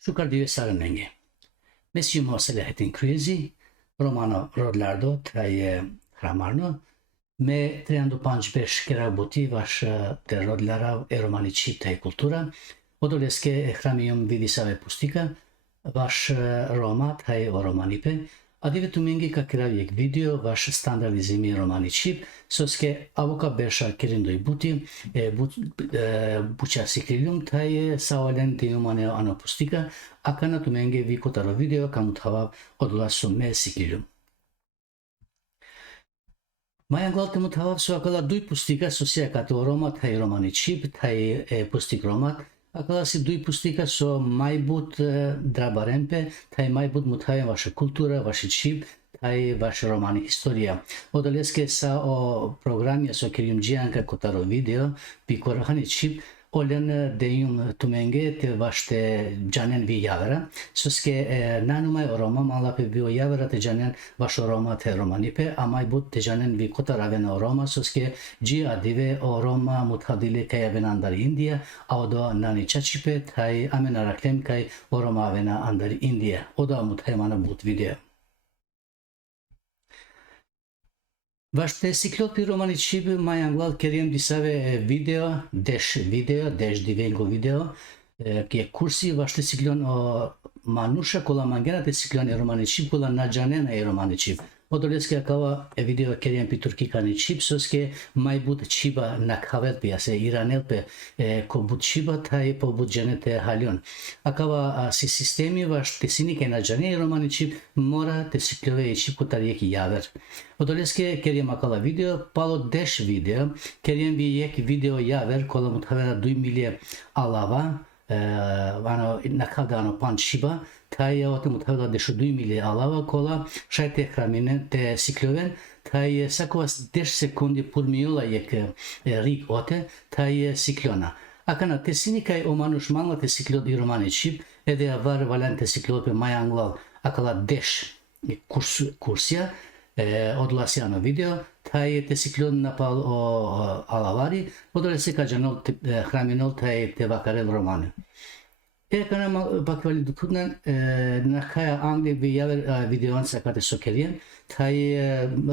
Şukar diye sarınenge. Mesimo Selahattin Krezi, Romano Rodlardo, traje Hramarno, me 355 kerabuti vaš te Rodlara e romani čita i kultura, odoleske hramium vidisave pustika, vaš Roma, taj o romanipe, a divetu mingi kakravijek video vaš standardizimi romani čip, soske avoka beša kirindoj buti, buća siklilium, taj saolen tiumane ano pustika, a kana tu mingi vi kotaro video kamutava odlasu me siklilium. Maja gledamo това все акала дуй пустика со се като Рома тај романи чип тај пустик ромат акала си дуй пустика со мајбут драбаремпе тај мајбут мутајен ваша култура ваше чип тај ваше романи историја одалеске са о програмија со керимџијанка котаро видео пикорахани чип Olen deyum tumenge te vaște janen vi yavera soske nanumai Roma malape vi yavera te janen vașo Roma te romanipe amai but te janen vi kota ravena Roma soske ji adive o Roma muthadile kaya venandar India audo nani chachipe tai amena raklem kai o Roma vena andar India oda muthemana but video. Vašte siklopi romani čip majanglal keriem disave video, desh divengo video, ki kursi vašte siklon o manusha kola mangena te siklon e romani čip kola najanena e romani čip. Odoleske akava video keriem pi turkikani čip soske majbut čiba nakhavet pi ase iranel pe ko but čiba tai po but janete halion. Akava si sistemi vašte sinike najane e romani čip mora te siklove e čip kotarieki javer. Odoleske keriem akala video, palo desh video, keriem vi yek video javer kola muthavera 2 milje alava, ano nakhavda ano pan čiba, taj ote muthavela deshu 2 milje alava kola, šaj te hramine te sikloven, taj sakovas 10 sekundi purmiola yek rik ote, taj siklona. Akana te sinikaj o manush mangla te siklod i romani čip, ede avar valente siklod pe majanglal akala desh kursija, odlasjano video, taj te siklon napal o alavari, odole se kađanol hraminol taj te vakarel romane. Kana bakvali dukudnan nakhaja Angli bi javer videoansa kate sokerien, taj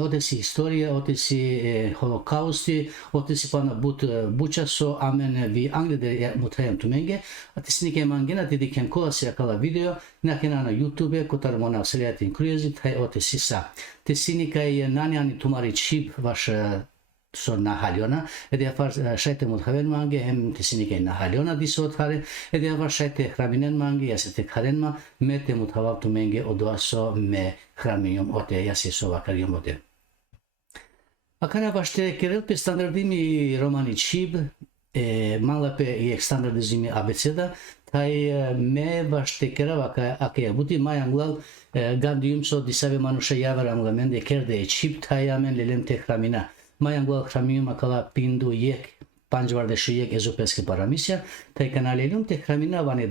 otesi historija, otesi holokausti, otesi pana but buća so amen vi Angli de mutajem tumenge, atisnike mangena te diken kola se akala video, nakena na YouTube kotar mona Selahattin Krezi, taj otesi sa. Te sinika je nani tumari čip vaš so nahaliona, ede afar šajte muthaven mange, hem te sinike nahaliona diso othare, ede afar šajte hraminen mange, jase te kharenma, me te muthavav tu menge odoaso me hraminium ote, jase so vakarium ote. Akana vašte kerel pe standardimi romani čib, mala pe je standardizimi abeceda, taj me vašte kera ake buti majanglal gandium so disave manusha javar amlamende kerde čib, taj amen lelem te hramina. Majanglal hraminium akala pindu yek panjvardešu yek ezopeske paramisja, taj kanalelium te hramina vane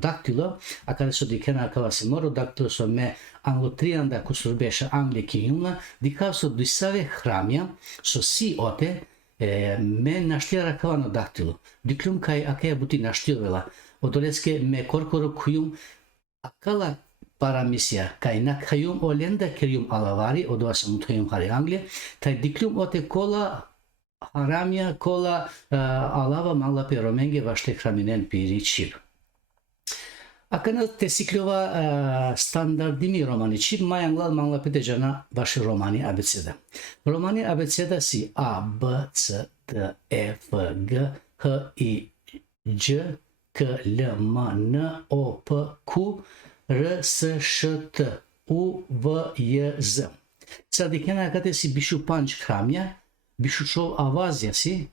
daktilo, akale so dikena akala se moro daktilo so me anglotrianda kusurbeša angli kijumla, dikav so disave hramja, so si ote, me naštira akala daktilo. Diklum kaj akaya buti naštirvela, odoleske me korkoro kujum akala paramisja, kaj nakhayum olenda kerium alavari, odoasa muthayum hari Angli, taj diklum ote kola haramja, kola alava mangla pe romenge vašte hraminen piri čip. Akana te siklova standardimi romani čip, majanglal mangla pe dejana vaše romani abeceda. Romani abeceda si A, B, C, D, E, F, G, H, I, J, K, L, M, N, O, P, Q, R, S, Š, T, U, V, J, Z. Sadikena kate si bishu panch hramja, bishu šov avazja si,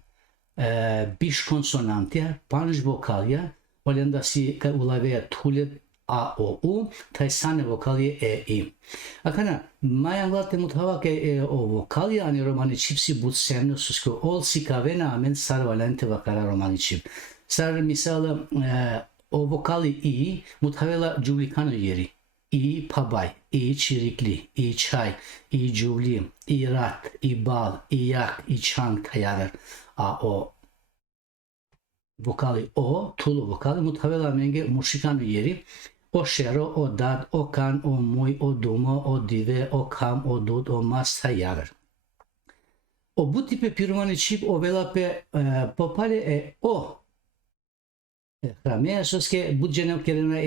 bish konsonantja, panch vokalja, olenda si ka ulaveja thulet A, O, U, taj sane vokalje E, I. Akana, majanglate muthava ke o vokalja ani romani čip si but semno susko ol si kavena amen sar valente vakara romani čip. Sar misal o vokali I muthavela juvlikano yeri. I pabay, I çirikli, I çay, I juvli, I rat, I bal, I yak, I çang tayaver. A o vokali o, tulu vokali, mutavela menge mushikanu yeri, o shero, o dad, o kan, o muy, o dumo, o dive, o kam, o dud, o mas tayaver. O bu tipe pirumani çip o velape popale o hrameja soske bu dženev kerena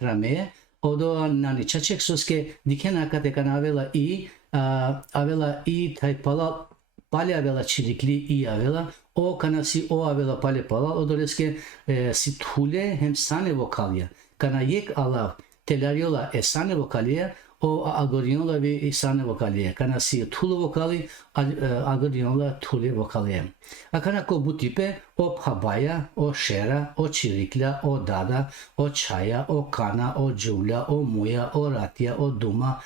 hrameja, odo nani čaček soske dikena kate kana avela i taj pale avela çirikli i avela o kanasi o avela pale palal odoleske si thule hem sane vokalya kana yek alav telariola esane vokalya o agoriola ve sane vokalya kana si thulu vokali agoriola thule vokalya akana ko bu tipe o phabaya o shera o çirikla o dada o çaya o kana o jula o muya o ratya o duma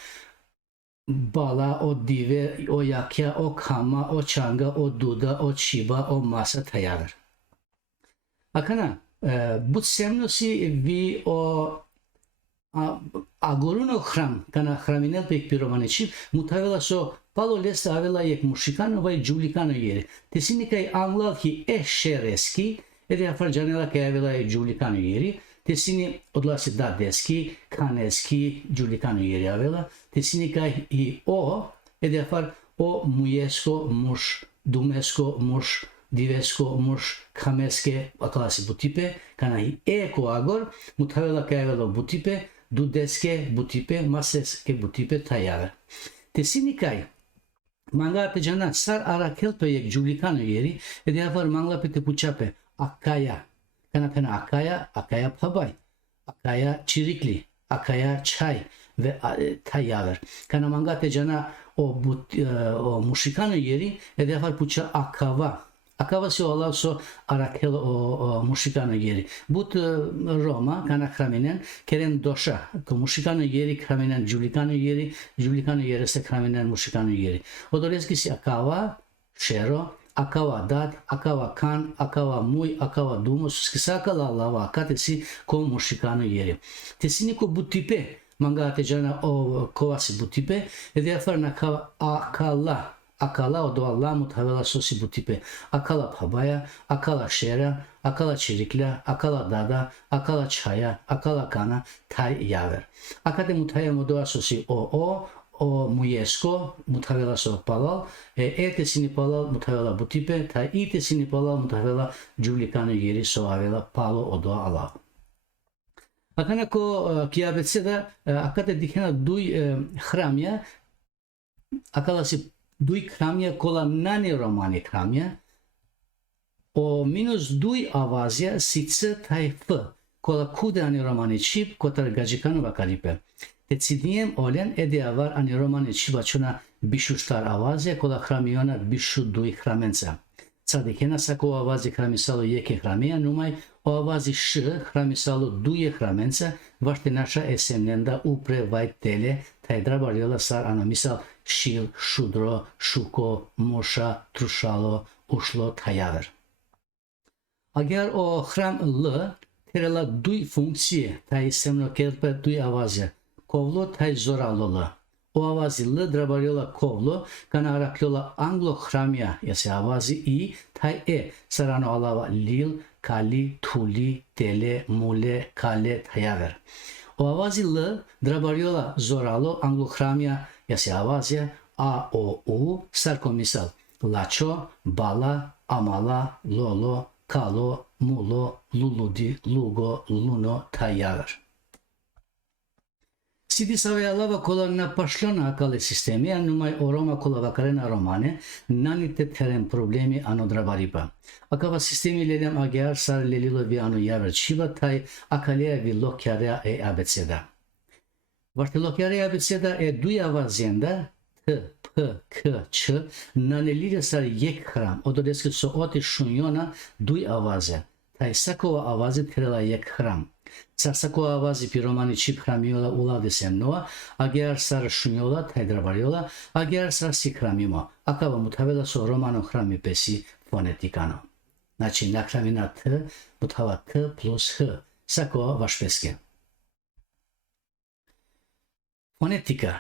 bala, o dive, o yakya, o kama, o çanga, o duda, o çiba, o masa tayaver. Akana, bu semnosi vi o agoruno hram, kana hraminel pek piromani çip, mutavela so palo leste avela yek mushikano vai julikano yeri. Tesinikay anglal ki şereski, ede afar janela ke avela julikano yeri. Tesini odlasi da deski, kaneski, julikano yeri avela. Tesinikaj i o, edefar o mujesko, muž, dumesko, muž, divesko, muž, kameske, akalasi butipe, kana i ko agor, mutavela kajvelo butipe, dudeske butipe, maseske butipe tajaver. Tesinikaj, manga atejana sar arakelpe yek julikano yeri, edefar mangla pete puçape, akaya, kana pena akaya pabay, akaya çirikli, akaya çay, ve tayaver. Kana manga tejana o mushikano yeri edefar puça akava. Akava se olav so arakel o mushikano yeri. But Roma kana kraminen keren dosha. Ko mushikano yeri kraminen julikano yeri se kraminen mushikano yeri. Odoreski si akava, shero, akava dad, akava kan, akava muy, akava dumos, skisakala lava katesi ko mushikano yeri. Tesini ko bu tipe manga atejana o kovasi butipe edefar na akala o doalla mutavela sosi butipe akala pabaya akala shera akala çirikla akala dada akala çaya akala kana tay yaver akade mutaya modoa sosi o mujesko mutavela so palal etesini palal mutavela butipe tay itesini palal mutavela julikano yeri so avela palo odoa alav. Akana ko kıyafetse de akate dikena duy hramya akalasi duy hramya kola nani romani hramya o minus duy avazya sitse tayfı kola kude ani romani çip kotar gacikano vakaripe. Tetsidniem olen ede avar ani romani çipa çuna bişuştar avazya kola hramyona bişu duy hramenca. Sadikena sako avazi hramisalo yeke hramya numai o avazi ş hramisalo duye hramenca vaște naša esemnenda upre vai tele tajdra bariola sar ana misal şil, şudro, şuko, moşa, truşalo, ušlo tajaver. Agar o hram l terela duy funkcije taj semno kerpe duy avazja kovlo taj zoralo o avazi l drabariola kovlo kana araklola anglo hramya yase avazi i taj sarano alava lil kali, tuli, tele, mule, kale, tajaver. O avazi l drabariola zoralo anglo hramya yase avazja a o u sarko misal lačo, bala, amala, lolo, kalo, mulo, luludi, lugo, luno, tajaver. Sidi savejala kola na pašlona akale sistemi, a numai o Roma kola vakarena romane, nanite teren problemi ano drabaripa. Akava sistemi lelem agear sar lelilo vi ano yaver çiva tay akalea vi lokyarea abeceda. Vaște lokyarea abeceda duy avazenda t, p, k, ç, nanelire sar yek hram, ododeski so oti šunjona duy avaze. Tay sakova avaze terela yek hram. Sarsako avazi piromani çip hramiola ulavde semnoa, ager sar šunjola tajdrabariola, ager sar si hramimo. Akava mutavela so romano hrami pesi fonetikano. Znači na hramina t, mutava t plus h. Sako vašpeske. Fonetika.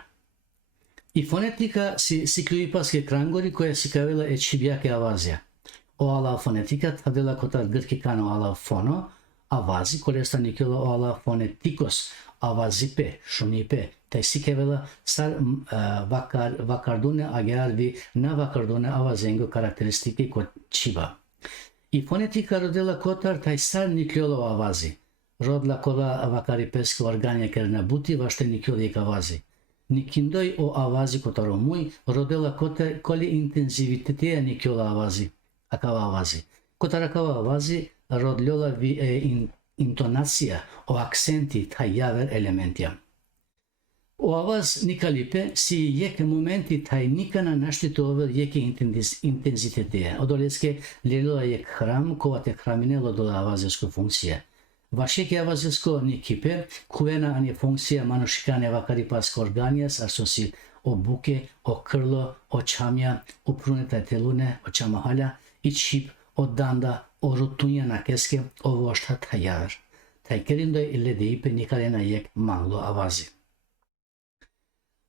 I fonetika si sikluipaske krangori koja si kavela čibjake avazija. o ala fonetica tabela kotar grkikano ala fono avazi kolesta nikiola o ala fonetikos avazipe shunipe tai sikevela sar vakardune agarvi na vakardune avazengo karakteristiki ko chiba. I fonetika rodela kotar tai sar nikiola avazi. Rodla kola vakaripesko organia kerna buti vaște nikioli avazi. Nikindoi o avazi kotaro mui rodela kotar koli intensivitetea nikiola avazi. Akava avazi. Kotar akava avazi rodliola vi intonacija o akcenti tai javer elementia. O avaz nikalipe si jeke momenti tai nikana naštito over jeke intenzitetea. Odoleske lelola jek hram kovate hraminelo dola avazesko funkcija. Vašeke avazesko nikipe kuvena anje funkcija manušikane vakaripasko organijas asosi o buke, o krlo, o čamja, o pruneta telune, o čamahalja i čip, o danda, o rutunja na keske, o vošta tai javer. Tai kerindoi ledeipe nikalena jek manglo avazi.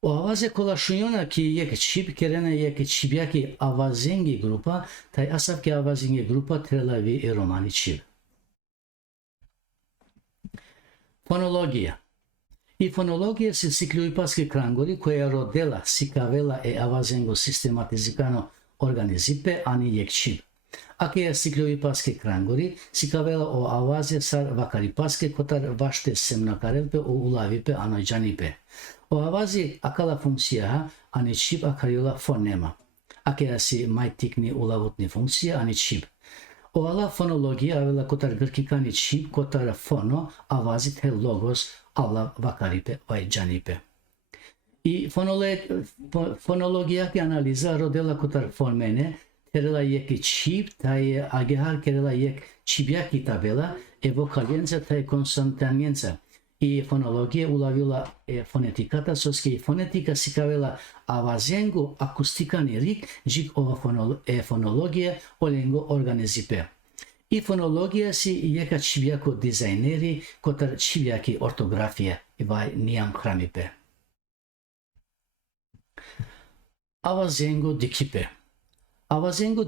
O avaze kola shunjona ki jek čip kerena jek čipjaki avazengi grupa, tai asavke avazengi grupa trelavi i romani čip. Fonologija. I fonologija se sikliuipaski krangori koja rodela sikavela e avazengo sistematizikano organizipe ani jek čip. Akeja sikliuipaski krangori sikavela o avaze sar vakaripaske kotar vašte semnakarelpe o ulavipe anojjanipe. O avazi akala funkcija ani čip akariola fonema. Akeja si majtikni ulavutni funkcija ani čip. O ala fonologija avela kotar grkikani čip kotar fono avazi te logos ala vakaripe vajjanipe. I fonologija ki analiza rodela kotar fonmene kerela jek čip tai agehar kerela jek čipjaki tabela e vokaljenca tai konsonanjenca. I fonologija ulavila fonetikata soske fonetika sikavela avazengo akustikani rik jik ova fonologija olengo organizipe. I fonologija si jeka čipjako dizajneri kotar čipjaki ortografije i vaj nijam hramipe. Avazengo dikipe. Avazengo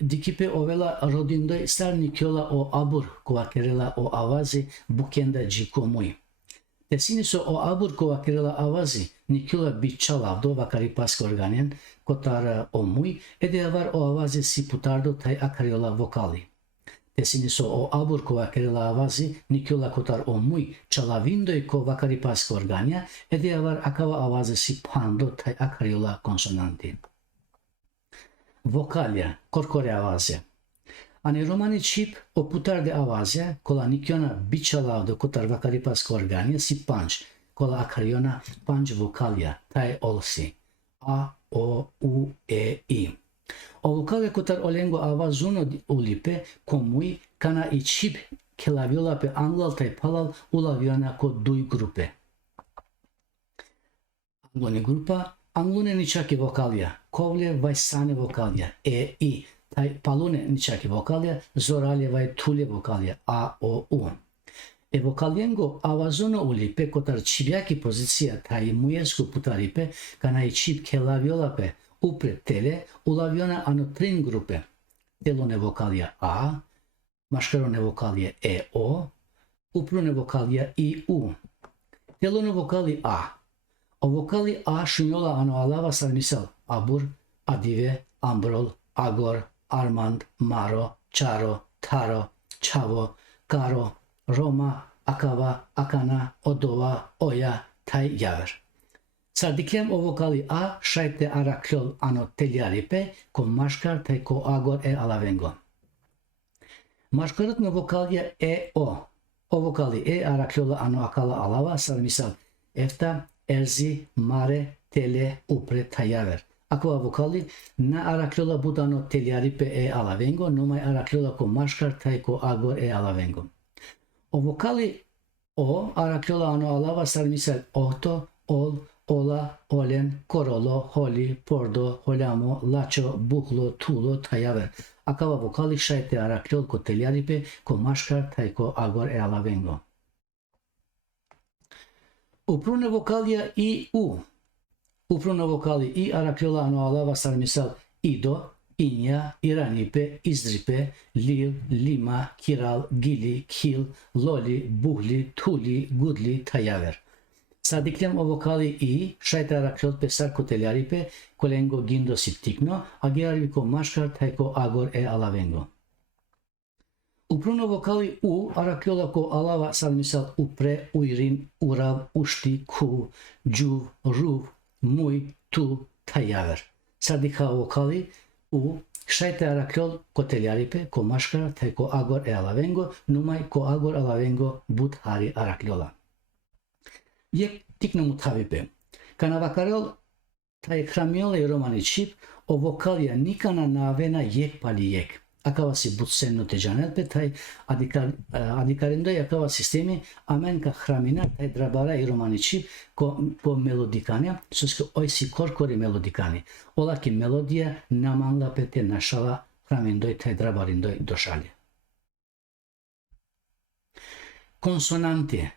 dikipe ovela rodindoi sar nikiola o abur kova kerela o avazi bukenda jikomui. Tesiniso o abur kova kerela avazi nikiola bichalavdo vakaripasko organen kotar omui ede avar o avazi si putardo tai akariola vokali. Tesiniso o abur kova kerela avazi nikiola kotar omui chalavindoi ko vakaripasko organia ede avar akava avazi si pando tai akariola konsonanti. Vokalja, korkore avaze. Ani romani čip o putar de avaze, kola nikiona bichalavdo kotar vakaripasko organia si panč, kola akariona panč vokalja, tai olsi. A, O, U, E, I. O vokalja kotar olengo avazuno ulipe, komui, kana i čip kelaviola pe anglal tai palal ulaviona ko dui grupe. Anglone grupa, anglune ničaki vokalja, kovlje vaj sane vokalja, E, I, taj palune ničaki vokalja, zoralje vaj tulje vokalja, A, O, U. E vokaljengo avazono ulipe kotar čipjaki pozicija taj mujesku putaripe, kana i čip kelaviolape upre tele, ulaviona ano trin grupe. Telone vokalja A, maškarone vokalje E, O, uprune vokalja I, U. Telone vokali A. O vokali A šunjola ano alava sar misal abur, adive, ambrol, agor, armand, maro, čaro, taro, čavo, karo, roma, akava, akana, odova, oja, tai javer. Sardikem o vokali A šajte araklol ano teljaripe ko maškar tai ko agor e alavengo. Maškarutno vokalja E, O. O vokali E araklola ano akala alava sar misal efta, erzi, mare, tele, upre, tajaver. Ako vokali na araklola budano teljaripe e alavengo, numai araklola ko maškar tai ko agor e alavengo. O vokali O araklola ano alava sar misal ohto, ol, ola, olen, korolo, holi, pordo, holamo, lačo, buklo, tulo, tajaver. Akava vokali šajte araklol ko teljaripe ko maškar tai ko agor e alavengo. Uprune vokalja I, U. Uprune vokali I araklola ano alava sar misal ido, Inia, Iranipe, Izdripe, Lil, Lima, Kiral, Gili, Kil, Loli, Buhli, Tuli, Gudli, Tayaver. Sa declăm o vocali I, šajta raklot pe sar koteliaripe, kolengo gindo siptikno, agiarviko maškar tajko agor e alavengo. Upruno vocali U, araklola ko alava salmisal upre, uirin, urav, ušti, ku, džuv, ruv, muj, tu, tajaver. Sa dikha vocali U, šajta araklol koteliaripe, ko maškar tajko agor e alavengo, numai ko agor alavengo but hari araklola. Yek tiknomu tavipe. Kana vakarel taj hramiole romani čip o vokalja nikana navena yek pali yek. Akava si butsenno te janelpe taj adikarendo akava sistemi amen ka hramina taj drabara i romani čip ko melodikania, soske oj si korkori melodikani. Ola ki melodija namanla pete našala hramindoj taj drabarindoj došalje. Konsonante.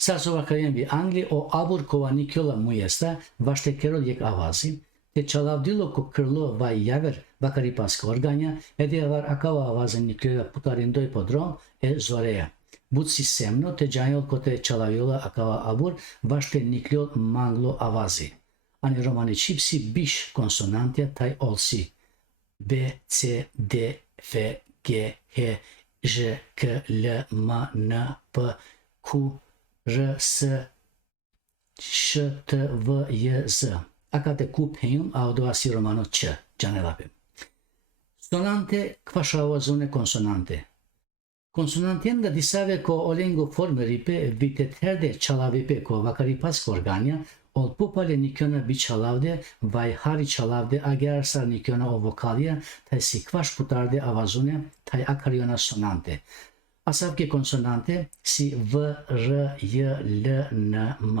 Sasova kajem vi Angli o abur kova nikjola mujesta, vašte kerol jek avazi, te čalavdilo ko krlo vaj javer vakari paska organja, ede avar akava avazen nikjola putarindoj podrom e zoreja. Bud si semno te džanjol ko te čalavjola akava abur, vašte nikjol manglo avazi. Ani romani čipsi biš konsonantja taj olsi. B, C, D, F, G, H, Ž, K, L, M, N, P, Q, R, S, Š, T, V, J, Z. Akate ku pejum a odoa si romano Č, janelape. Sonante kvašavo zone konsonante. Konsonantien da disave ko olengo formeripe vite terde čalavipe ko vakaripas organia, ol pupale nikiona bi čalavde, vaj hari čalavde agearsar nikiona o vokalija, taj si kvaš putarde avazune, taj akariona sonante. Asavke konsonante si V, R, J, L, N, M.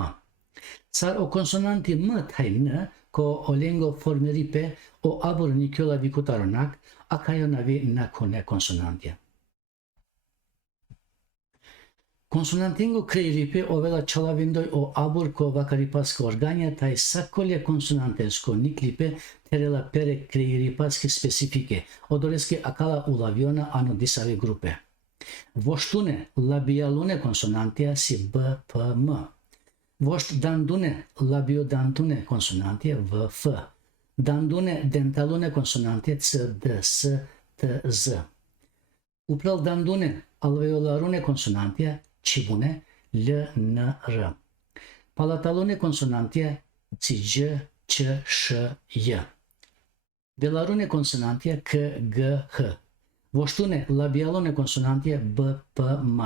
Sar o konsonanti M taj N, ko olengo formeripe o abur nikjola vikutaronak, akajona vi nakone konsonantja. Konsonantingo kreiripe ovela čalavindoj o abur ko vakaripaska organja, taj sakolje konsonantesko niklipe terela pere kreiripaske specifike, odoreske akala ulaviona ano disave grupe. Voštune labialune konsonantija si B, P, M. Vošt dandune labiodantune konsonantija V, F. Dandune dentalune konsonantija C, D, S, T, Z. Upral dandune alveolarune konsonantija Čibune L, N, R. Palatalune konsonantija si Ž, Č, Š, J. Velarune konsonantija K, G, H. Voštune labialone konsonantija B, P, M.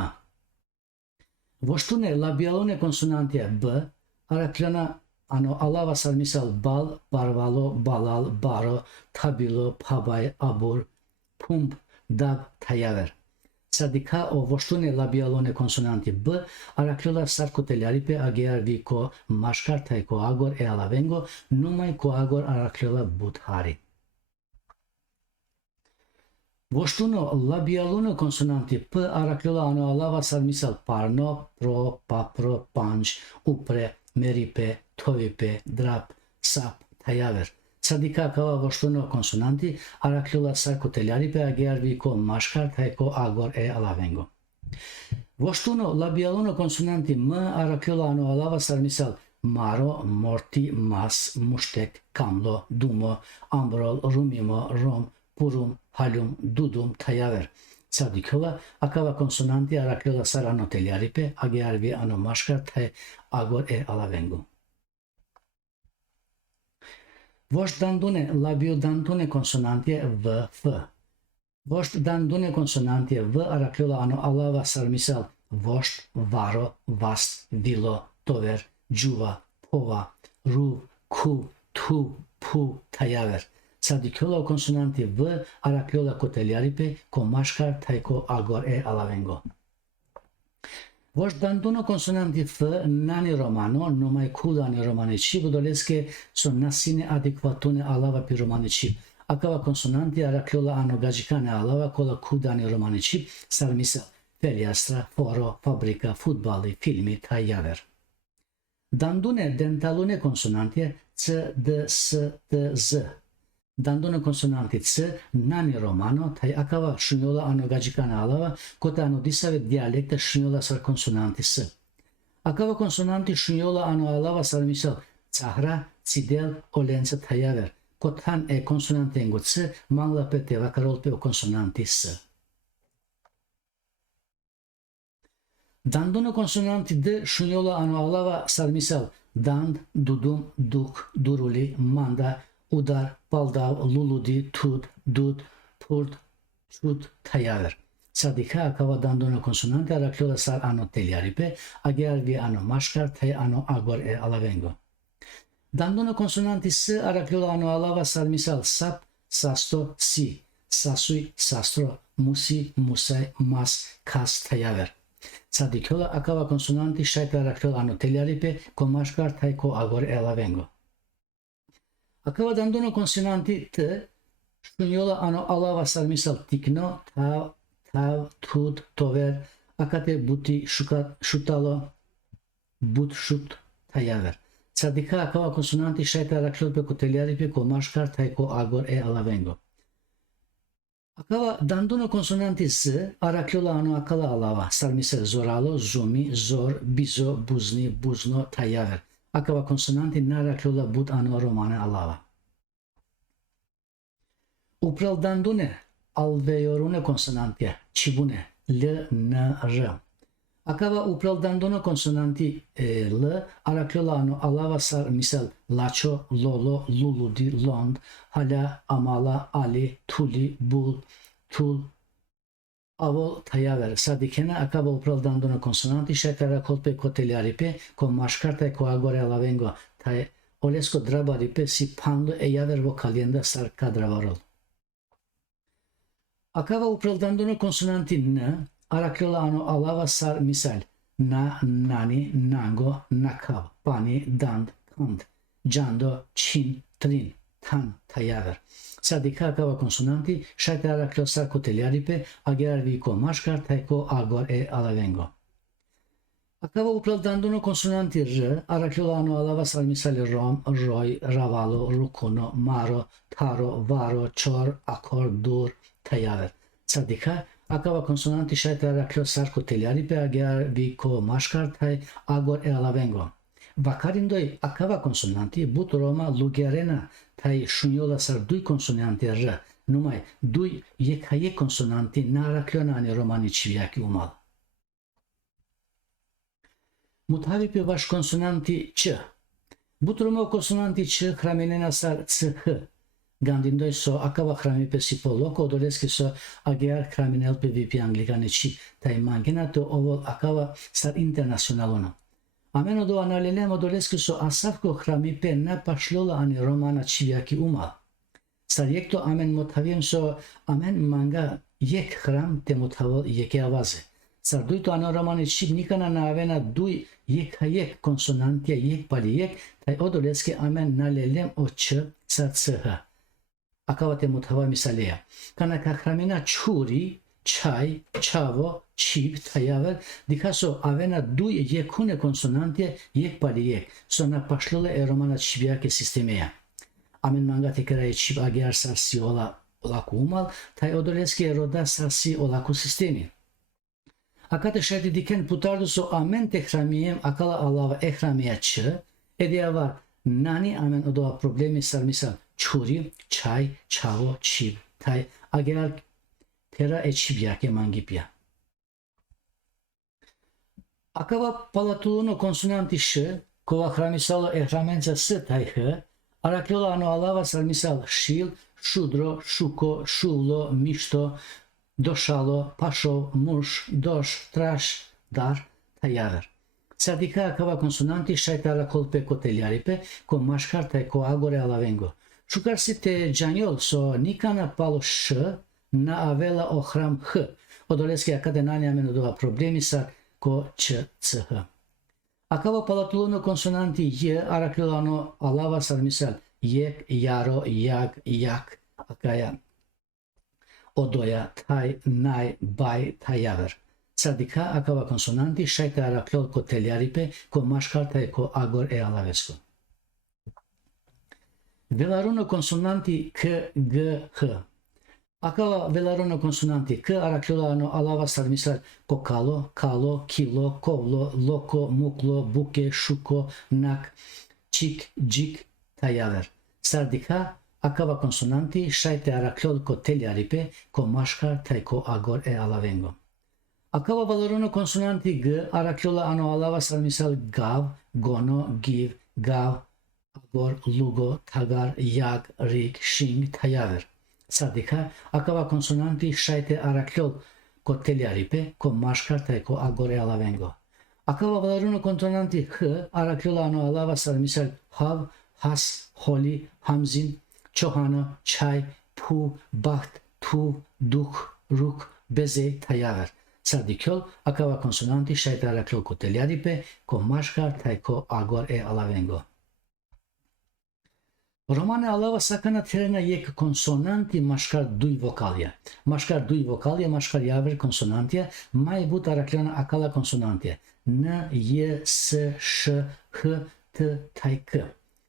Voštune labialone konsonantija B, araklana ano alava salmisal bal, barvalo, balal, baro, tabilo, pabaj, abur, pump, dab, tajaver. Sadika o voštune labialone konsonanti B, araklala sarkoteliaripe agear vi ko maškar taj ko agor e alavengo, numai ko agor araklala budhari. Voštuno labialuno konsonanti P, araklala ano alava salmisal parno, pro, papro, panč, upre, meripe, tovipe, drap, sap, tajaver. Sadika kava voštuno konsonanti, araklala sarkoteliaripe agear vi ko maškar taj ko agor e alavengo. Voštuno labialuno konsonanti M, araklala ano alava salmisal maro, morti, mas, muštek, kamlo, dumo, ambrol, rumimo, rom, purum, halum, dudum, tajaver. Sadikola akava konsonanti araklala sar ano teliaripe agear vi ano maškar taj agor e alavengo. Vošt dandune labiodantune konsonantije V, F. Vošt dandune konsonantije V, araklala ano alava sarmisal vošt, varo, vast, vilo, tover, džuva, pova, ruv, ku, tu, pu, tajaver. Sadikola konsonanti V, araklala koteliaripe ko maškar taj ko agor e alavengo. Vošt danduno konsonanti F, nani romano, numai kulani romanici, budoleske so nasine adekvatune alava pi romanici. Akava konsonanti araklala ano gajikane alava kola kudani romanici, sarmisa feljastra, foro, fabrika, futbali, filmi, tajaver. Dandune dentalune konsonanti C, D, S, T, Z. Dandono consonanti C, nani romano, tai akava shunyola ano gajikana alava, kota ano disave dialekta shunyola sar consonanti C. Akava consonanti shunyola ano alava sar misal tsahra, tsidel, olensa tayaver. Kotan e consonanti engo C, mangla pe te vakarol pe o consonanti C. Dandono consonanti D, shunyola ano alava sar misal dand, dudum, duk, duruli, manda, udar, baldav, luludi, tud, dud, turd, çud, tayaver. Sadika akava dandono consonanti araklola sar ano teliaripe, ager vi ano maşkar, tay ano agor e alavengo. Dandono consonanti S araklola ano alava sar misal sap, sasto, si, sasui, sastro, musi, musay, mas, kas, tayaver. Sadikola akava consonanti şayta araklola ano teliaripe, ko maşkar, tay ko agor e alavengo. Akava dandono consonanti T, shunyola ano alava sar misal tikno, tav, tud, tover, akate buti, şutalo, but, şut, tayaver. Sadika akava consonanti shayta araklola pe ko teliaripe, ko maşkar, tay ko agor e alavengo. Akava dandono consonanti Z, araklola ano akala alava sar misal zoralo, zumi, zor, bizo, buzni, buzno, tayaver. Akava consonanti naraklola but ano romane alava. Uprel dandune alveolune consonantia, cibune, L, N, R. Akava uprel dandono consonanti L, araklola ano alava sar misal laço, lolo, luludi, lond, hala, amala, ali, tuli, bul, tul, avol, tayaver. Sadikena akava uprel dandono consonanti shaytara kolpe koteliaripe, ko maşkarta ko agore alavengo, tay olesko drabaripe si pando e yaver vokalienda sar kadravarol. Akava uprel dandono consonanti N, araklola ano alava sar misal na, nani, nango, nakav, pani, dand, kand, jando, chin, trin, tan, tayaver. Sadika akava consonanti shayta araklola sar koteliaripe, ager viko maşkar, tayko agor e alavengo. Akava uprel dandono consonanti R, araklola ano alava sar misal rom, roi, ravalo, rukono, maro, taro, varo, çor, akor, dur, tayaver. Sadika akava consonanti shayta araklola sar koteliaripe, ager viko maşkar, tay agor e alavengo. Vakarindoi akava consonanti but roma lugerena tay shunyola sar dui consonanti R, numai dui yekhaye consonanti naraklola ani romani çivyaki umal. Mutavi pe vaş consonanti Ç. But roma consonanti Ç hramenena sar CH. Gandindoi so akava hrami pe sipoloko odoleski so ager hraminel pe vipi anglikane Ç. Tay mangena to ovol akava sar internacionalono. Ameno do analelem odoleski so asafko hrami pe na paşlola ani romana çivyaki umal. Sar yekto amen motaviem so amen manga yek hram te motavol yeke avaze. Sar dui to ano romani çiv nikana na avena dui yek konsonantia yek pali yek tay odoleski amen nalelem o Ç sar CH. Akava te motava misaleya. Kana kahramena çuri, çay, çavo, çiv, tayaver, dikaso avena dui yekune konsonantia yek pali yek. Sonra paşlola e romana çivyake sistemeya. Amen manga tekrar çiv ager sarsi olaku umal, tay odoleski roda sarsi olaku sistemi. Akate şerdi diken putardu so amen tehramiyem akala alava ehramiya Ç, ediya var nani amen odoa problemi sar misal çuri, çay, çavo, çiv, tay ager tera e çivyake mangipya. Akava palatuluno consonanti Ş, kova hramisalo ehramenca S tay H, araklola ano alava sar misal şil, şudro, şuko, şuvlo, mišto, došalo, pašov, muš, doš, traš, dar, tajaver. Sadika akava consonanti shaytara kolpe koteliaripe, ko maşkar tay ko agore alavengo. Şukar si te džanjol so nikana palo Š na avela ohram H. Odoleski akade nani ameno dova problemi sa ko Č, C, H. Akava palatuluno consonanti Y, araklilano alava sar misal yek, yaro, yag, yak, akaya. Odoya, tay, nay, bay, tayaver. Sadika akava consonanti shayta araklol koteliaripe ko maşkar tay ko agor e alavesco. Velaruno consonanti k, g, h. Acaba velaruno consonanti k aracliola ano alava sad misal kokalo, kalo, kilo, kovlo, loko, muklo, buke, šuko, nak, čik, džik, tajaver. Sardika acaba consonanti šaite aracliol ko teliaripe, ko maškar, taj ko agor e alavengo. Acaba velaruno consonanti g aracliola ano alava sad misal gav, gono, giv, gav, agor, lugo, tagar, yag, rig, shing, tajaver. Sardika acaba consonanti šaite aracliol ko teliaripe, ko maškar, taj ko agor e alavengo. Acaba velaruno consonanti h aracliola ano alava sad misal hav, has, holi, hamzin, çohana, çay, pu, baht, tu, duk, ruk, beze, tajaver. Sardikyol acaba consonanti šaite aracliol ko teliaripe, ko maškar, taj ko agor e alavengo. Romane alava sakana terena yek consonanti maškar duj vokalja. Maškar duj vokalja, maškar javer consonantia, mai but aracliona acala consonantia. N, j, s, š, h, t, taj, k.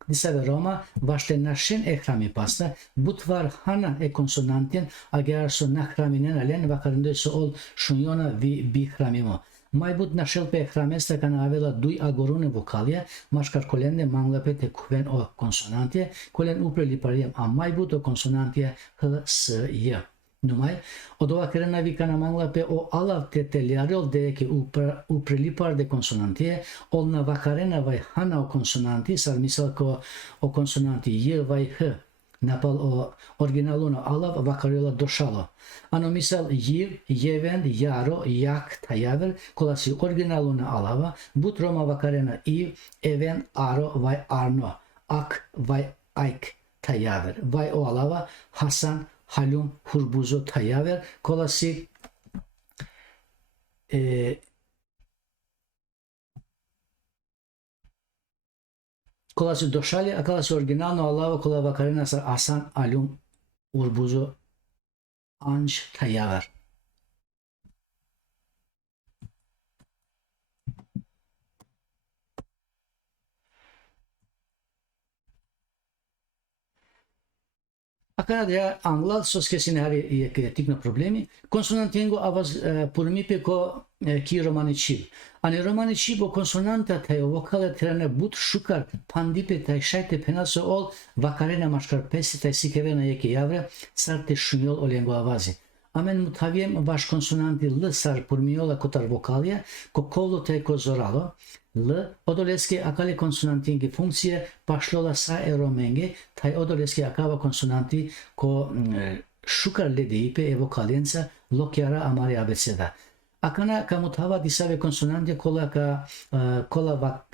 Disave Roma vaște nașen e hrami pasta, butvar hana e consonantien, agar so na hraminen alen vakarinde so ol shuniona vi bi hramimo. Mai but nașel pe hramesta kana avela dui agorune vocalia, mașcar colende manglape te cuven o consonantie, colen upre lipariem a mai but o consonantie h, s, j. Numai, o doua kerena vi kana manglape o ala te teliarel de ke upre lipar de consonantie, ol na vakarena vai hana o consonanti, sar misal ko o consonanti j vai h. Napal o originaluna alav vakarela došalo. Ano misal jiv, jevend, jaro, jak, tajaver, kolasi originaluna alava, but Roma vakarena iv, even, aro, vai arno, ak, vai aik, tajaver. Vai o alava, Hasan, halum, hurbuzo, tajaver, kolasi kolasi došali, a kolasi originalno alava kola vakarena sar asan, alum, urbuzo, anj, tajaver. Acá de angla sos que sin hari je tikno problemi. Konsonantengo avaz purmipe ko ki romaničiv. Ani romaničiv o konsonanta taj o vokale trene but šukar pandipe taj šajte penaso ol vakarena maškar pesi taj sikevena jeke javre sarte šunjol o lengo avazi. Amen mutaviem vaš konsonanti l sar purmiola kotar vokalija ko kovlo taj ko zoralo. L odoleske akale konsonantingi funkcije pašlola sa eromenge, taj odoleske akava konsonanti ko šukar ledeipe e vokalenca lokjara amare abeceda. Akana kamutava disave konsonante kola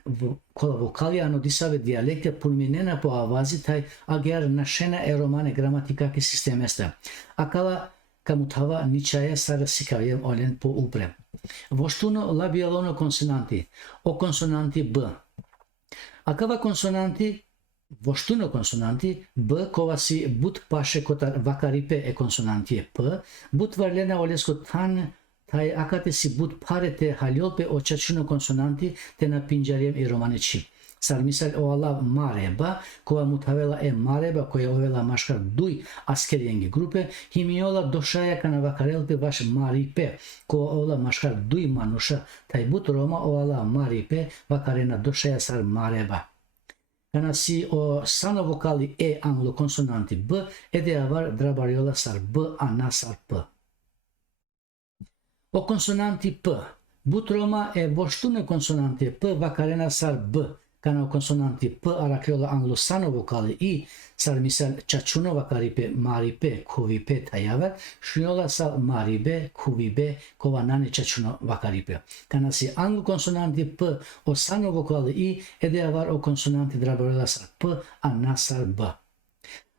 vokalja ano disave dialekte pulminena po avazi taj ager našena eromane gramatikake sistemesta. Akala kamutava ničaja sara sikavjem olen po upre. Voštuno labialono konsonanti, o konsonanti b. Acava konsonanti, voštuno konsonanti, b kovasi but paše kotar vakaripe e konsonantie p, but varlena olesko tan, taj akate si but parete haliolpe o čačuno konsonanti te na pinjariem i romaneči. Sar misal o ala mareba, kova mutavela e mareba, koja ovela maškar duj askerijengi grupe, himiola došaja kana vakarelpe vaš maripe, kova ovela maškar duj manuša, taj but Roma o ala maripe, vakarena došaja sar mareba. Kana si o sano vokali e anglo konsonanti b, ede avar drabariola sar b, ana sar p. O konsonanti p, but Roma e voštune konsonanti p, vakarena sar b, kana o konsonanti p aracliola anglo sano vocale i sar misal čačuno vakaripe maripe kuvipe tajaver, šunjola sal maribe kuvibe kova nane čačuno vakaripe. Kana si anglo konsonanti p o sano vocale i ede avar o konsonanti drabariola sar p a na sar b.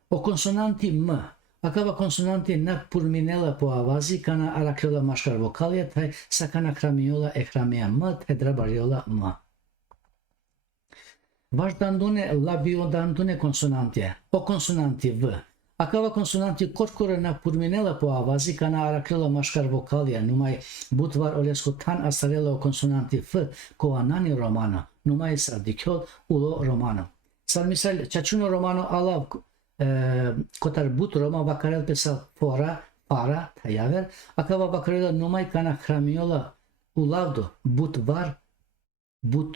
O konsonanti m, acaba konsonanti na pulminela po avazi kana aracliola maškar vokalja taj sakana hramiola e hramia m te drabariola m. Vaš dandune labio dandune konsonantie, o konsonanti v. Acaba konsonanti korkore na purminela po avazi kana aracliola maškar vokalja, numai butvar olesko tan astarela o konsonanti f, ko anani romano, numai sardikyol ulo romano. Sar misal ciaciuno romano alav cotar but Roma vacarel pe sal fora, para, tayaver, acaba vacarela numai cana hramiola ulavdo, but var, but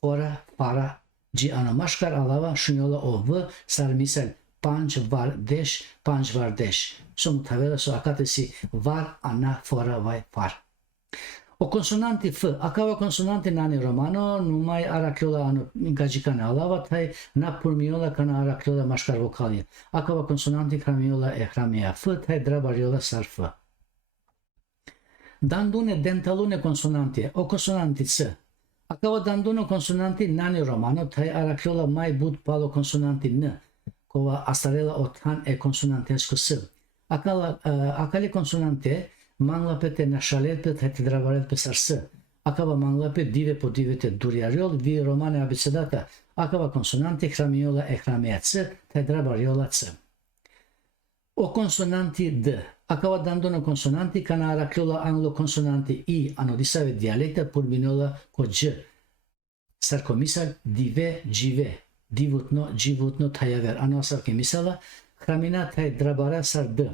fora, para, gi anamașcar alava șuniola ovă, sar misal panj var deș, som tavela so acatesi var, ana, fora, vai, par. O consonante F, acaba consonante nani romano, numai aracliola anu gajicane alava, tai na purmiola cana aracliola mașcar vocalie. Acaba consonante hramiola e hramia F, tai drabariola sar F. Dandune dentalune consonante, o consonante S. Acaba dandune consonante nani romano, tai aracliola mai bud palo consonante N, cova astarela o tan e consonantescu S. Acale consonante manglapete nașalet pe tedravaret pe sarsă. Acaba manglape dive po divete duriariol vi romane abecedata. Acaba consonante hramiola e hramea ț, tedravariola ț. O consonante D. Acaba dandona consonante cana aracliola anglo consonante I anodisave dialecta purminiola co G. Sar comisar dive give. Divutno tayaver. Anoasar kemisala hramina tedrabara sar D.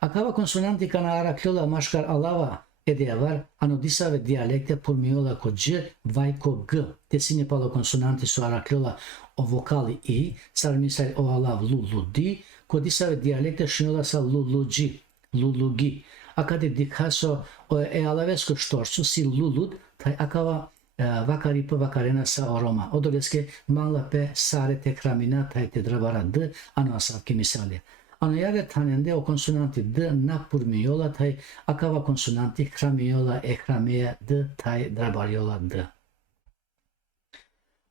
Acaba consonante cana aracliola mașcar alava edeavar anodisave dialecte purmiola co G vai co G. Desine palo consonante su aracliola o vocali I, sar misal o alav luludi, co disave dialecte șuniola sa lulugi. Acade dicaso e alavesco ștorsu si lulud, tai acaba vacaripa vacarena sa oroma. Odolesche mangla pe sare te cramina tai te drabara D, anoasa chemisale. Anoiave tanende o consonante D na purmiola tai acaba consonante hramiola e hramea D tai drabariola D.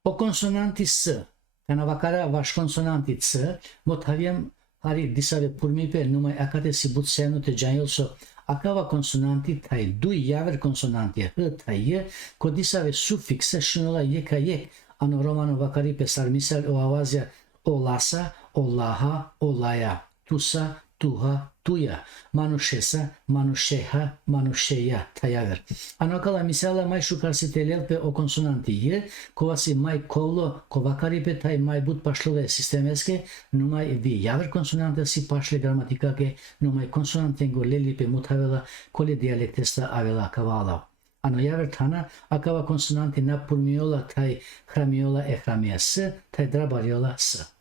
O consonante S, cana vacarea vaș consonante S, motaviem hari disave purmipe numai acate si but semno te giaiolso acaba consonante tai du iaver consonante H tai E, co disave sufixe șunola e ca e, ano romano vacari pe sarmisal o avazia o lasa, o laha, o laia. Tusa, tuha, tuia, manușesa, manușeha, manușeia, tayaver. Anacala misala mai șucarsi telel pe o consonante E, covasi mai colo, covacari pe tai mai but pașlove sistemesche, numai vi iaver consonante si pașle gramatica che numai consonante engoleli pe mutavela cole dialectesta avela cavala. Ano iaver tana acaba consonante na purmiola tai hramiola e hramia S, tai drabariola S.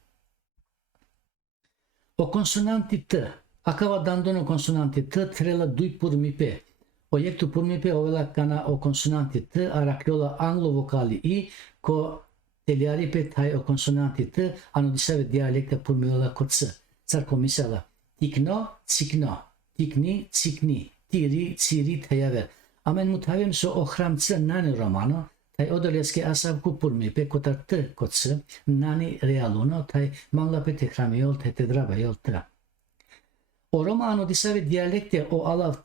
O consonante T, acaba dandona consonante T, trela dui purmipe. Oiectul purmipe ovela cana o consonante T, aracliola anglo-vocali I, co teliaripe tai o consonante T, anodisave dialecta purmiola co C. Țar comisala. Ticno, țicno, ticni, țicni, tiri, țiri, tăiaver. Amen mutavem so o hram C nani romano, tai odolesche asab cu purmipe cotar T co C, nani realuno, tai mangla pe te hramiol, te tedrabaiol T. O roma anodisave dialecte o alav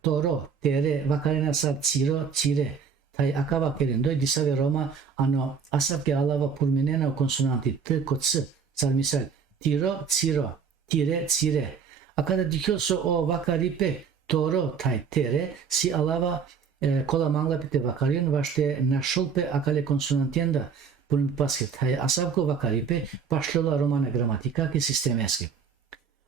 toro, tere, vacarena sar ciro, cire, tai acaba kerendoi disave roma ano asab ke alava purminena o consonanti T co C, sar misal tiro, ciro, tire, cire. Acada dicioso o vacaripe toro, tai tere, si alava cola mangla pe te vacarion vaște nașul pe acale consonantienda pun paschet hai asabco vacaripe pașlola romana gramatica che sistemesche.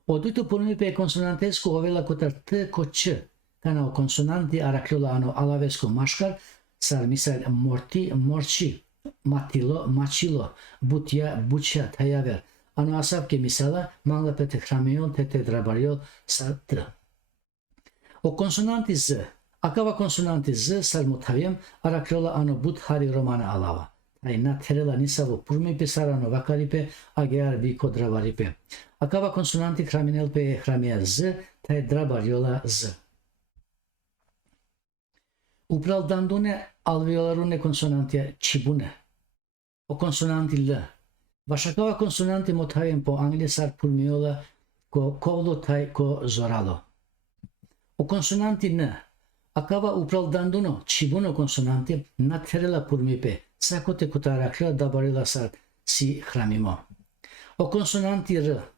O duitu pun pe consonantescu ovela cotar T co C, cana o consonanti aracliola ano alavescu mașcar, sar misal morti, morci, matilo, macilo, butia, bucea, taiaver. Ano asab che misala mangla pe te hramion, te drabariol, sar T. O consonanti Z, acaba consonante Z, sar mutaviem, aracliola ano but hari romana alava. Ai na terela nisavo purmipe sarano vacaripe, agear vico dravaripe. Acaba consonante hraminel pe hramia Z, tai drabariola Z. Upral dandune alveolarune consonantia cibune. O consonanti L. Vașacava consonante mutaviem po angle sar purmiola co colo tai co zoralo. O consonanti N. Acaba upral danduno cibuno consonante na terela purmipe. Sacote cutaracla dabarila sar si hramimo. O consonanti R.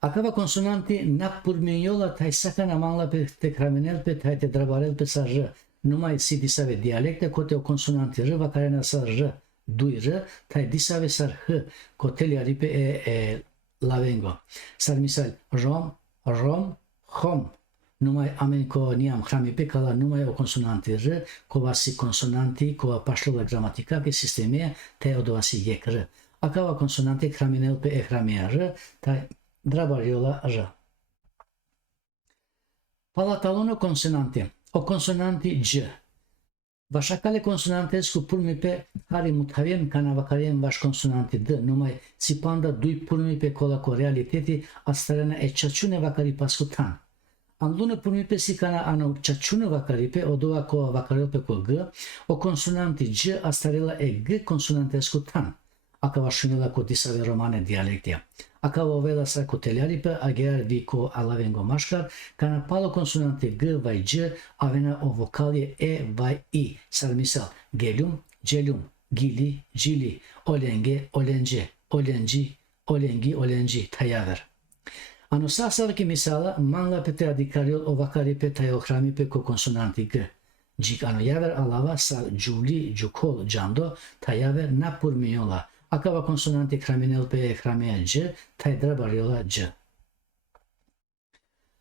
Acaba consonanti na purmiola tai sacana mangla pe te hraminel pe tai te drabarel pe sar R. Numai si disave dialecte cote o consonanti R vacarena sar R. duiră, tai disave sar h, cotelia ripe e lavengo. Sar misal rom, hom. Numai amen ko niam hramipe kala numai o consonanti r, ko vasi consonanti, ko pašlola gramatika ke sistemia, tai odovasi jek r. Akava consonanti hraminel pe e hramia r, tai drabariola r. Palatalono consonanti. O consonanti g. Vașacale consonantescu purmi pe hari mutaviem kana vakariem vaș consonanti d, numai sipanda dui purmi pe cola co realiteti astarena e ciaciune vakari pascutan. Andune purmi pe si kana ano ciaciune vakari pe odoa co vakarel pe co g, o consonanti g astarela e g consonantescu tan. Akava šunela ko disave romane dialektia. Akava ovela sa ko teliaripe agear vi ko alavengo maškar, kana palo consonante g vai g avena o vocalie e vai i. Sar misal gelium, gelium, gili, gili, olenge, olenge, olengi, olengi, olengi, tayaver. Ano sasarki misala manla pe radicariol o vakari pe tayohrami pe ko consonanti g. Jik ano yaver alava sar juli, jukol, jando, tayaver napurmiola. Akava consonanti hraminel pe hramea g, tai drabariola g.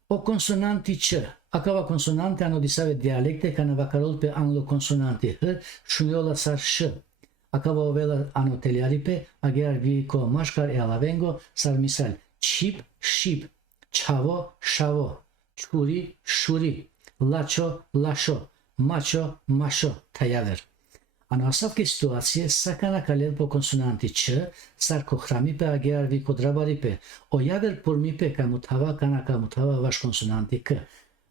O consonanti c. Akava consonanti ano disave dialecte kana vakarol pe anglo consonanti h, shuniola sar sh. Akava ovela ano teliaripe, agear vi ko maškar e alavengo, sar misal chip, ship, chavo, shavo, churi, shuri, lacho, lasho, macho, masho, tayaver. Ano asavke situație, sakana kalel po consonanti c, sar ko hrami pe agear vi ko drabari pe, o yaver purmi pe kamutava kana kamutava vaš consonanti k.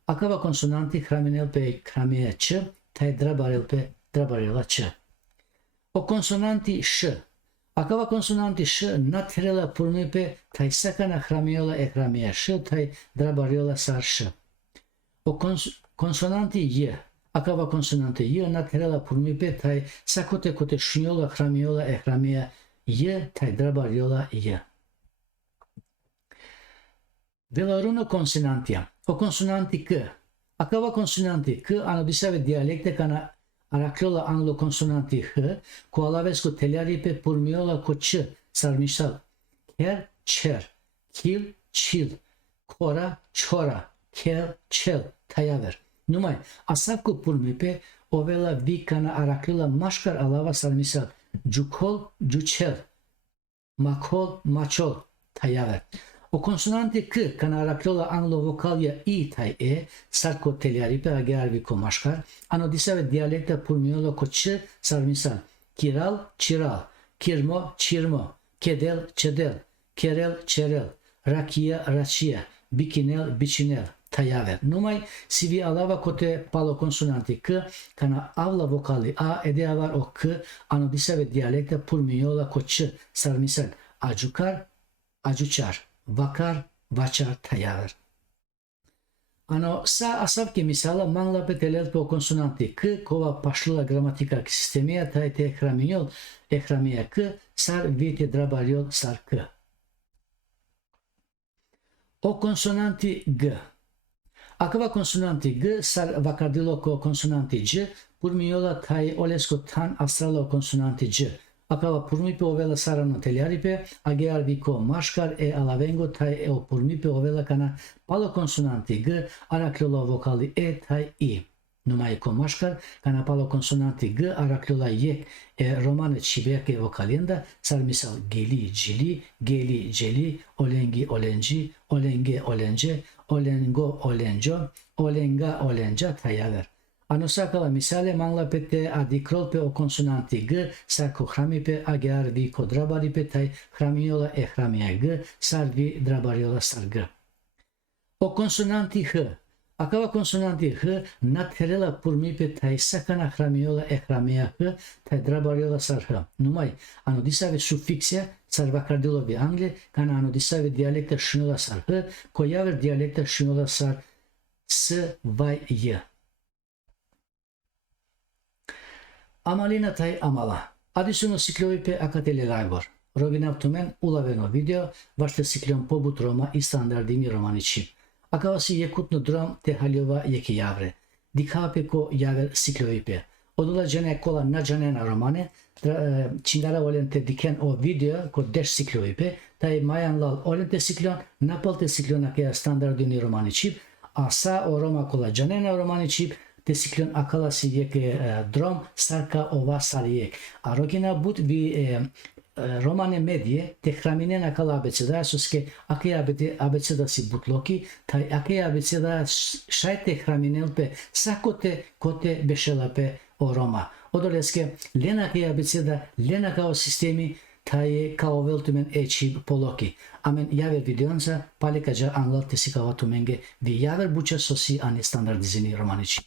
Akava consonanti hraminel pe hramia c, tai drabarel pe drabarela c. O consonanti š. Akava consonanti š natrela purmi pe, tai sakana hramiola e hramia š, tai drabarela sar š. O consonanti j. Akava consonante j natrela purmi pe, tai sakote kote šuniola hramiola e hramia j, tai drabariola j. Velaruno consonantia. O consonanti k. Akava consonanti k ano disave dialecte kana aracliola anglo consonanti h, ko alavesco teliaripe purmiola ko ç, sarmisal ker, çer, kil, çil, kora, çora, kel, çel, tayaver. Numai asavku purmi pe ovela vi kana aracliola maškar alava sarmisal jukol, juçel, makol, maçol, tayaver. O consonanti k kana aracliola anglo vocalia i tai e, sarko teliaripe agear vi ko maškar, ano disave dialecta purmiola ko ç, sarmisal kiral, çiral, kirmo, çirmo, kedel, çedel, kerel, çerel, rakia, racia, bikinel, biçinel, tayaver. Numai sivi alava kote palo consonanti k, kana avla vocali a edea var o k, ano disave dialecta purmiola ko ç, sarmisal ajucar, ajucar, vakar, vaçar, tayaver. Ano sa asavke misala manla pe telel pe o consonanti k, kova pašlila gramatika sistemia, tai te hraminiol e hramia k, sar vite drabariol sar k. O consonanti g. Akava consonanti g, sar vakardilo ko consonanti g, purmiola tai olesko tan astralo consonanti g. Akava purmi pe ovela sarano teliaripe, agear vi ko maškar e alavengo tai e o purmi pe ovela kana palo consonanti g, aracliola vocali e tai i. Numai ko maškar, kana palo consonanti g, aracliola yek e romane çibeke vocalienda, sar misal geli, cili, geli, celi, olengi, olenci, olenge, olence, olengo, olenco, olenga, olenca, tayaver. Anosakala misale manla pete adikrol pe o consonanti g, sar ko hrami pe agear vi ko drabari pe tai hramiola e hramia g, sar vi drabariola sar g. O consonanti h. Akava consonanti h natrela purmi pe tai sakana hramiola e hramia h, tai drabariola sar h. Numai ano disave sufixia sar vakardilo vi angle, kana ano disave dialecta șuniola sar h, ko yaver dialecta șuniola sar s vai j. Amalina tai amala. Adisuno siklovi pe akatele laivor. Rovinaptumen ulaveno video, vašte siklion pobut Roma i standardimi romanici. Akavasi jekutno drom te haljova jeki javre. Dikhape ko javer siklovi pe. Odula jene kola na janena romane, Çingara olente diken o video ko deş siklo ipe, tay mayanlal olente siklon, napalte siklona ke standardini romani çip, asa o Roma kola janena romani çip, te siklon akala si yek drom sarka ova sariyek. Arogina but vi romane medije, te hraminen akala abeceda, suske ake abeceda si butloki, taj ake abeceda šajte hraminen pe sakote kote bešelape o Roma. Odoleske lena ke abeceda, lena kao sistemi, taj kao veltumen eči poloki. Amen javer videonza, palekaja anglal tesi kavatu menge, vi javer buča sosi ani standardizini romanici.